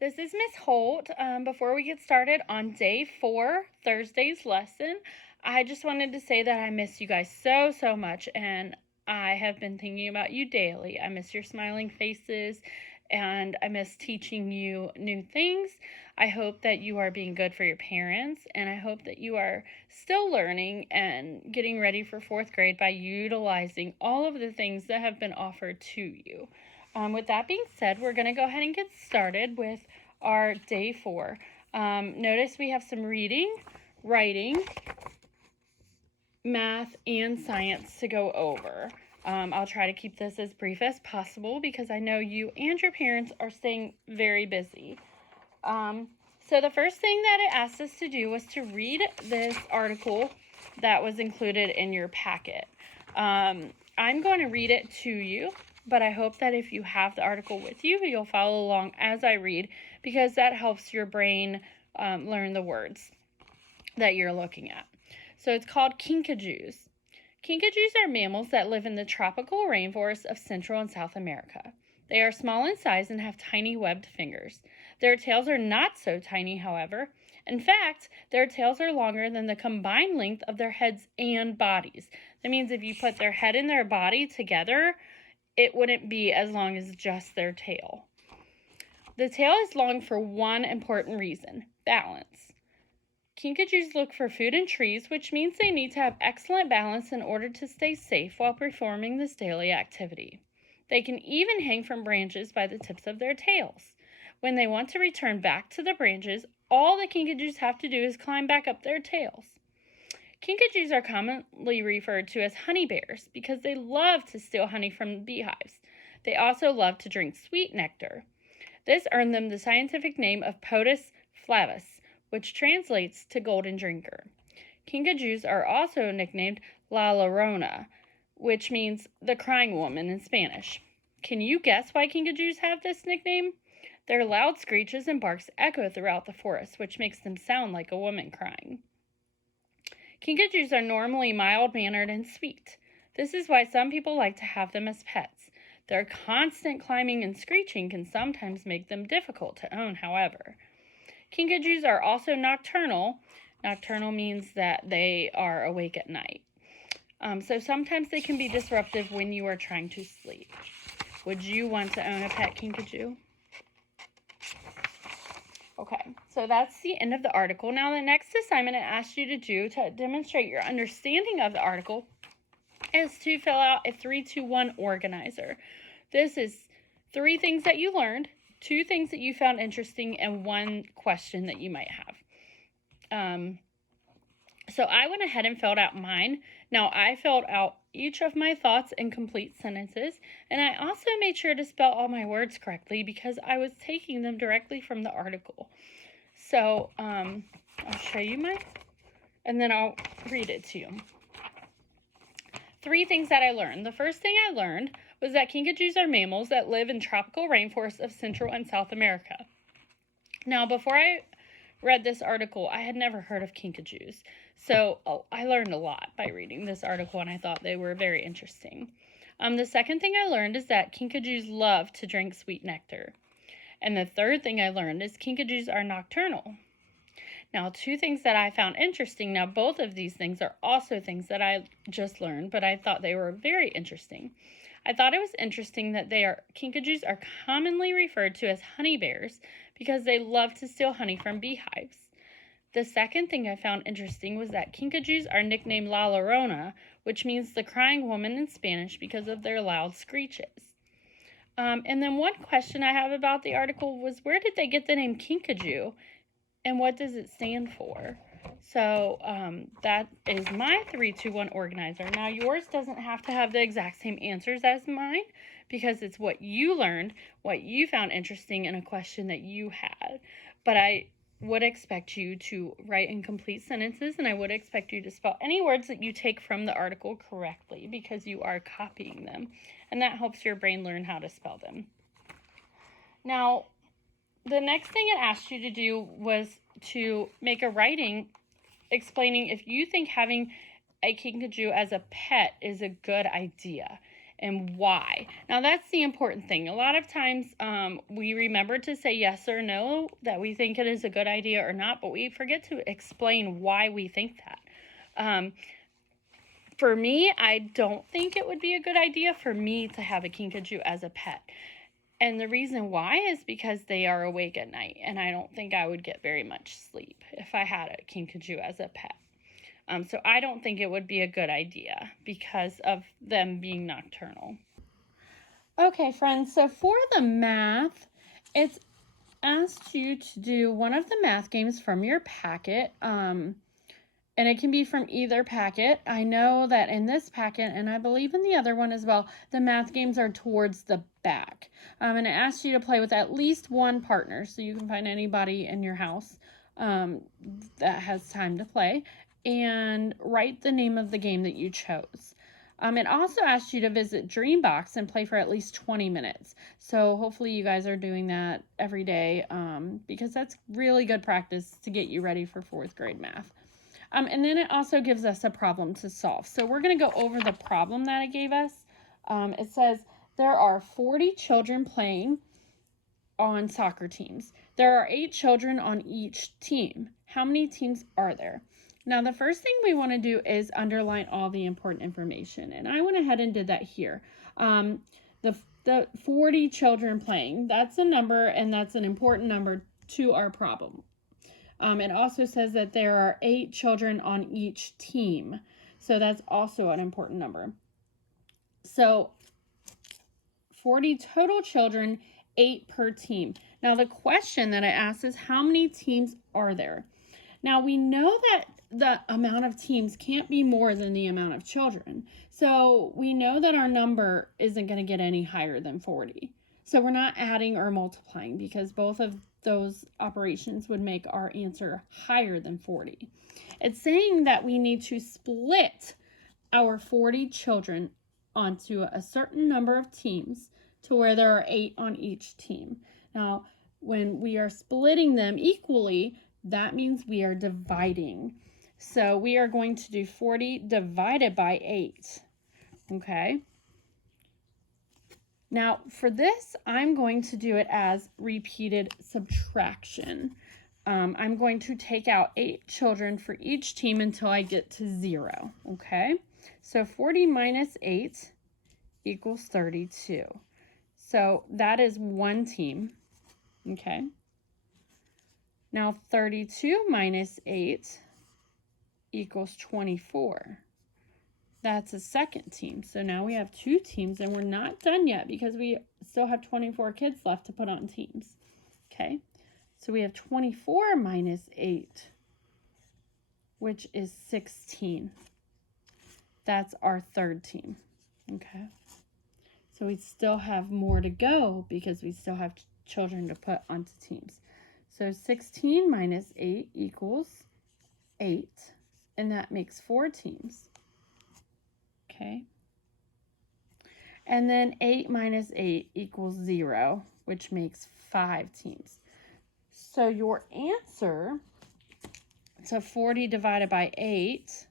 This is Miss Holt. Before we get started on day 4, Thursday's lesson, I just wanted to say that I miss you guys so much, and I have been thinking about you daily. I miss your smiling faces, and I miss teaching you new things. I hope that you are being good for your parents, and I hope that you are still learning and getting ready for 4th grade by utilizing all of the things that have been offered to you. With that being said, we're going to go ahead and get started with our day 4. Notice we have some reading, writing, math, and science to go over. I'll try to keep this as brief as possible because I know you and your parents are staying very busy. So the first thing that it asked us to do was to read this article that was included in your packet. I'm going to read it to you, but I hope that if you have the article with you, you'll follow along as I read because that helps your brain learn the words that you're looking at. So it's called kinkajous. Kinkajous are mammals that live in the tropical rainforests of Central and South America. They are small in size and have tiny webbed fingers. Their tails are not so tiny, however. In fact, their tails are longer than the combined length of their heads and bodies. That means if you put their head and their body together, it wouldn't be as long as just their tail. The tail is long for one important reason: balance. Kinkajous look for food in trees, which means they need to have excellent balance in order to stay safe while performing this daily activity. They can even hang from branches by the tips of their tails. When they want to return back to the branches, all the kinkajous have to do is climb back up their tails. Kinkajous are commonly referred to as honey bears because they love to steal honey from beehives. They also love to drink sweet nectar. This earned them the scientific name of Potus flavus, which translates to golden drinker. Kinkajous are also nicknamed La Llorona, which means the crying woman in Spanish. Can you guess why kinkajous have this nickname? Their loud screeches and barks echo throughout the forest, which makes them sound like a woman crying. Kinkajous are normally mild-mannered and sweet. This is why some people like to have them as pets. Their constant climbing and screeching can sometimes make them difficult to own, however. Kinkajous are also nocturnal. Nocturnal means that they are awake at night. So sometimes they can be disruptive when you are trying to sleep. Would you want to own a pet kinkajou? Okay, so that's the end of the article. Now the next assignment it asks you to do to demonstrate your understanding of the article is to fill out a 3-2-1 organizer. This is 3 things that you learned, 2 things that you found interesting, and 1 question that you might have. So I went ahead and filled out mine. Now I filled out each of my thoughts in complete sentences, and I also made sure to spell all my words correctly because I was taking them directly from the article. So I'll show you mine, and then I'll read it to you. 3 things that I learned. The first thing I learned was that kinkajous are mammals that live in tropical rainforests of Central and South America. Now, before I read this article, I had never heard of kinkajous. So I learned a lot by reading this article, and I thought they were very interesting. The second thing I learned is that kinkajous love to drink sweet nectar. And the third thing I learned is kinkajous are nocturnal. Now, 2 things that I found interesting. Now, both of these things are also things that I just learned, but I thought they were very interesting. I thought it was interesting that kinkajous are commonly referred to as honey bears because they love to steal honey from beehives. The second thing I found interesting was that kinkajous are nicknamed La Llorona, which means the crying woman in Spanish because of their loud screeches. And then one question I have about the article was, where did they get the name kinkajou, and what does it stand for? So that is my 3-2-1 organizer. Now yours doesn't have to have the exact same answers as mine because it's what you learned, what you found interesting in a question that you had. But I would expect you to write in complete sentences, and I would expect you to spell any words that you take from the article correctly because you are copying them, and that helps your brain learn how to spell them. Now, the next thing it asked you to do was to make a writing explaining if you think having a kinkajou as a pet is a good idea. and why. Now, that's the important thing. A lot of times we remember to say yes or no, that we think it is a good idea or not, but we forget to explain why we think that. For me, I don't think it would be a good idea for me to have a kinkajou as a pet. And the reason why is because they are awake at night, and I don't think I would get very much sleep if I had a kinkajou as a pet. So I don't think it would be a good idea because of them being nocturnal. Okay, friends, so for the math, it's asked you to do one of the math games from your packet. And it can be from either packet. I know that in this packet, and I believe in the other one as well, the math games are towards the back. And it asks you to play with at least one partner, so you can find anybody in your house that has time to play, and write the name of the game that you chose. It also asks you to visit Dreambox and play for at least 20 minutes. So hopefully you guys are doing that every day because that's really good practice to get you ready for 4th grade math. And then it also gives us a problem to solve. So we're going to go over the problem that it gave us. It says there are 40 children playing on soccer teams. There are 8 children on each team. How many teams are there? Now, the first thing we want to do is underline all the important information. And I went ahead and did that here. The 40 children playing, that's a number, and that's an important number to our problem. It also says that there are 8 children on each team. So that's also an important number. So 40 total children, 8 per team. Now the question that I asked is, how many teams are there? Now we know that the amount of teams can't be more than the amount of children. So we know that our number isn't going to get any higher than 40. So we're not adding or multiplying because both of those operations would make our answer higher than 40. It's saying that we need to split our 40 children onto a certain number of teams to where there are 8 on each team. Now, when we are splitting them equally, that means we are dividing. So we are going to do 40 divided by 8. Okay? Now, for this, I'm going to do it as repeated subtraction. I'm going to take out 8 children for each team until I get to 0, okay? So 40 minus 8 equals 32. So that is one team, okay? Now 32 minus 8 equals 24. That's a second team. So now we have 2 teams, and we're not done yet because we still have 24 kids left to put on teams. Okay, so we have 24 minus 8, which is 16. That's our third team. Okay, so we still have more to go because we still have children to put onto teams. So 16 minus 8 equals 8, and that makes 4 teams. Okay, and then 8 minus 8 equals 0, which makes 5 teams. So your answer to 40 divided by 8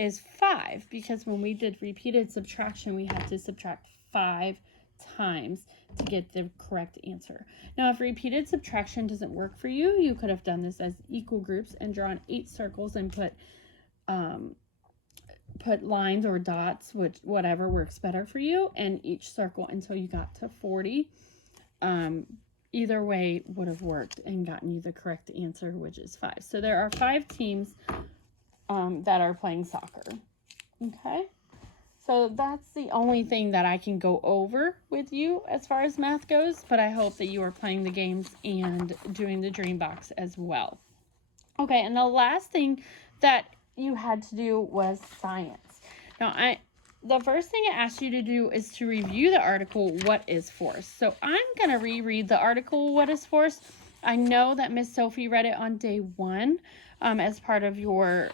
is 5, because when we did repeated subtraction, we had to subtract 5 times to get the correct answer. Now, if repeated subtraction doesn't work for you, you could have done this as equal groups and drawn 8 circles and put lines or dots, whatever works better for you, in each circle until you got to 40. Either way would have worked and gotten you the correct answer, which is 5. So there are 5 teams that are playing soccer. Okay, so that's the only thing that I can go over with you as far as math goes, but I hope that you are playing the games and doing the Dreambox as well. Okay, and the last thing that you had to do was science. Now, the first thing it asked you to do is to review the article, What is Force? So I'm going to reread the article, What is Force? I know that Miss Sophie read it on day 1 as part of your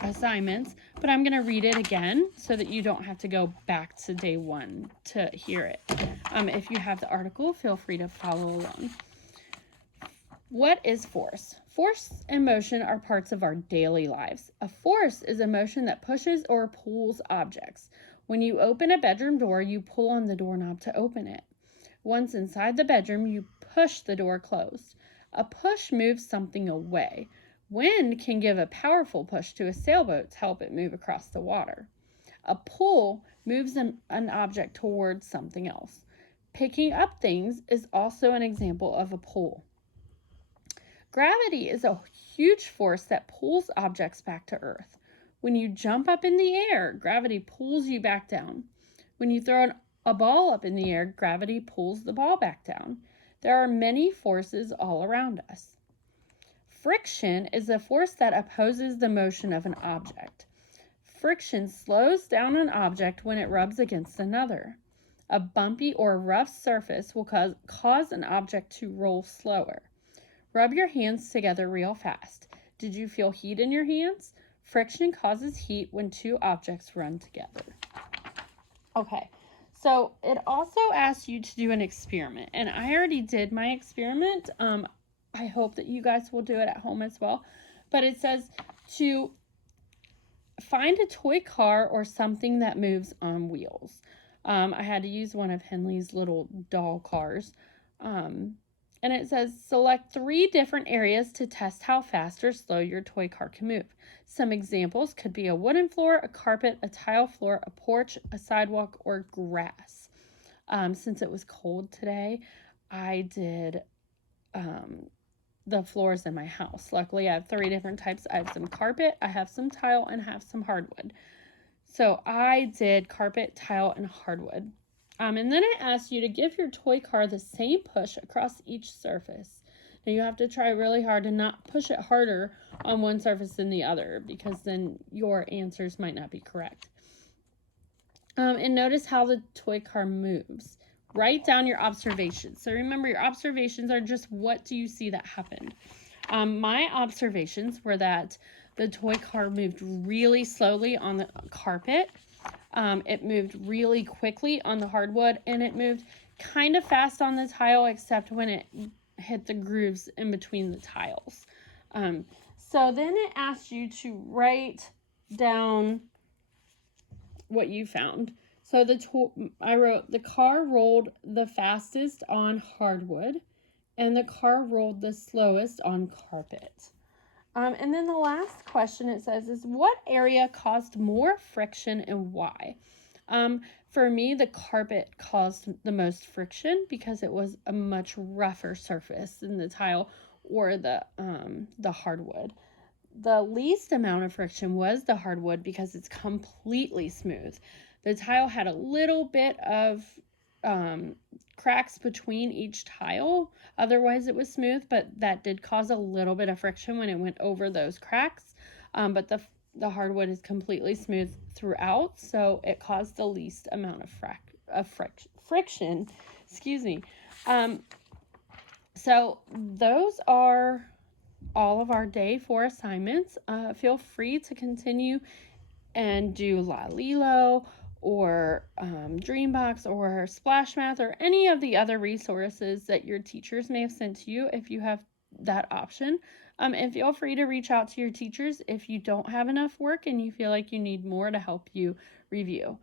assignments, but I'm going to read it again so that you don't have to go back to day 1 to hear it. If you have the article, feel free to follow along. What is force? Force and motion are parts of our daily lives. A force is a motion that pushes or pulls objects. When you open a bedroom door, you pull on the doorknob to open it. Once inside the bedroom, you push the door closed. A push moves something away. Wind can give a powerful push to a sailboat to help it move across the water. A pull moves an object towards something else. Picking up things is also an example of a pull. Gravity is a huge force that pulls objects back to Earth. When you jump up in the air, gravity pulls you back down. When you throw a ball up in the air, gravity pulls the ball back down. There are many forces all around us. Friction is a force that opposes the motion of an object. Friction slows down an object when it rubs against another. A bumpy or rough surface will cause an object to roll slower. Rub your hands together real fast. Did you feel heat in your hands? Friction causes heat when two objects run together. Okay, so it also asks you to do an experiment, and I already did my experiment. I hope that you guys will do it at home as well. But it says to find a toy car or something that moves on wheels. I had to use one of Henley's little doll cars. And it says select 3 different areas to test how fast or slow your toy car can move. Some examples could be a wooden floor, a carpet, a tile floor, a porch, a sidewalk, or grass. Since it was cold today, I did the floors in my house. Luckily, I have 3 different types. I have some carpet, I have some tile, and I have some hardwood. So I did carpet, tile, and hardwood. And then it asks you to give your toy car the same push across each surface. Now you have to try really hard to not push it harder on one surface than the other, because then your answers might not be correct. And notice how the toy car moves. Write down your observations. So remember, your observations are just what do you see that happened. My observations were that the toy car moved really slowly on the carpet. It moved really quickly on the hardwood, and it moved kind of fast on the tile, except when it hit the grooves in between the tiles. So then it asked you to write down what you found. So I wrote, the car rolled the fastest on hardwood, and the car rolled the slowest on carpet. And then the last question it says is, what area caused more friction and why? For me, the carpet caused the most friction because it was a much rougher surface than the tile or the hardwood. The least amount of friction was the hardwood because it's completely smooth. The tile had a little bit of cracks between each tile. Otherwise, it was smooth, but that did cause a little bit of friction when it went over those cracks. But the hardwood is completely smooth throughout, so it caused the least amount of friction. Excuse me. So those are all of our day 4 assignments. Feel free to continue and do LaLilo or Dreambox or Splash Math or any of the other resources that your teachers may have sent to you if you have that option. And feel free to reach out to your teachers if you don't have enough work and you feel like you need more to help you review.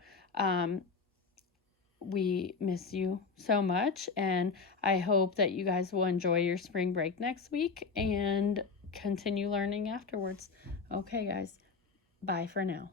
We miss you so much, and I hope that you guys will enjoy your spring break next week and continue learning afterwards. Okay, guys, bye for now.